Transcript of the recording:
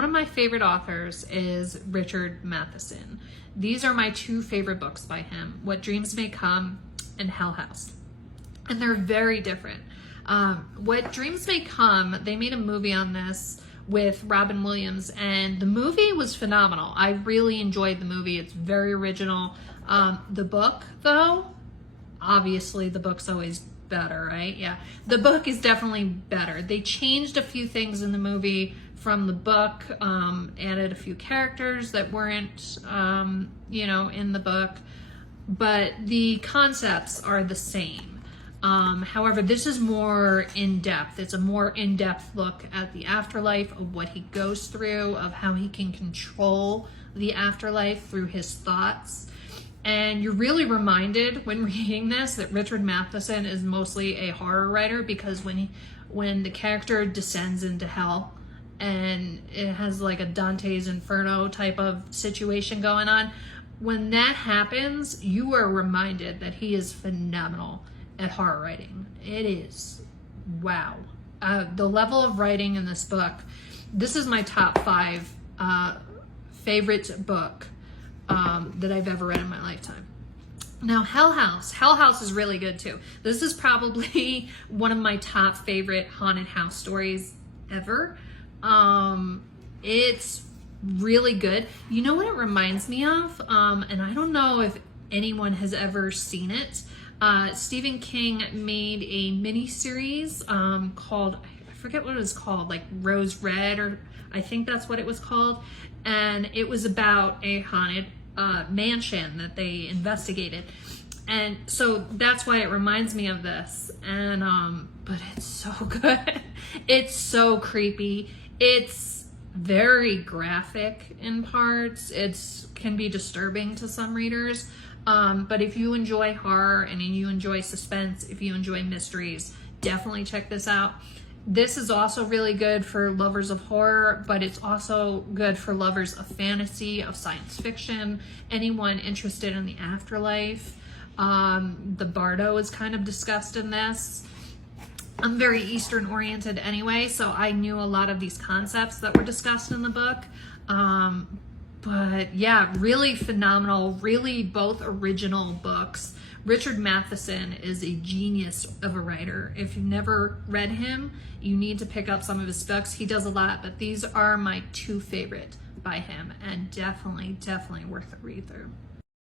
one of my favorite authors is Richard Matheson. These are my two favorite books by him, What Dreams May Come and Hell House. And they're very different. What Dreams May Come, they made a movie on this with Robin Williams, and the movie was phenomenal. I really enjoyed the movie. It's very original. The book, though, obviously the book's always better, right? Yeah, the book is definitely better. They changed a few things in the movie from the book, added a few characters that weren't, in the book, but the concepts are the same. However, this is more in-depth. It's a more in-depth look at the afterlife, of what he goes through, of how he can control the afterlife through his thoughts. And you're really reminded when reading this that Richard Matheson is mostly a horror writer, because when the character descends into hell and it has like a Dante's Inferno type of situation going on, when that happens, you are reminded that he is phenomenal at horror writing. It is, wow. The level of writing in this book, this is my top 5 favorite book that I've ever read in my lifetime. Now, Hell House is really good too. This is probably one of my top favorite haunted house stories ever. It's really good. You know what it reminds me of? And I don't know if anyone has ever seen it. Stephen King made a mini-series called, I forget what it was called, like Rose Red, or I think that's what it was called. And it was about a haunted mansion that they investigated. And so that's why it reminds me of this. And, but it's so good. It's so creepy. It's very graphic in parts. It can be disturbing to some readers. But if you enjoy horror and you enjoy suspense, if you enjoy mysteries, definitely check this out. This is also really good for lovers of horror, but it's also good for lovers of fantasy, of science fiction, anyone interested in the afterlife. The Bardo is kind of discussed in this. I'm very Eastern oriented anyway, so I knew a lot of these concepts that were discussed in the book. But yeah, really phenomenal, really both original books. Richard Matheson is a genius of a writer. If you've never read him, you need to pick up some of his books. He does a lot, but these are my 2 favorite by him, and definitely worth a read through.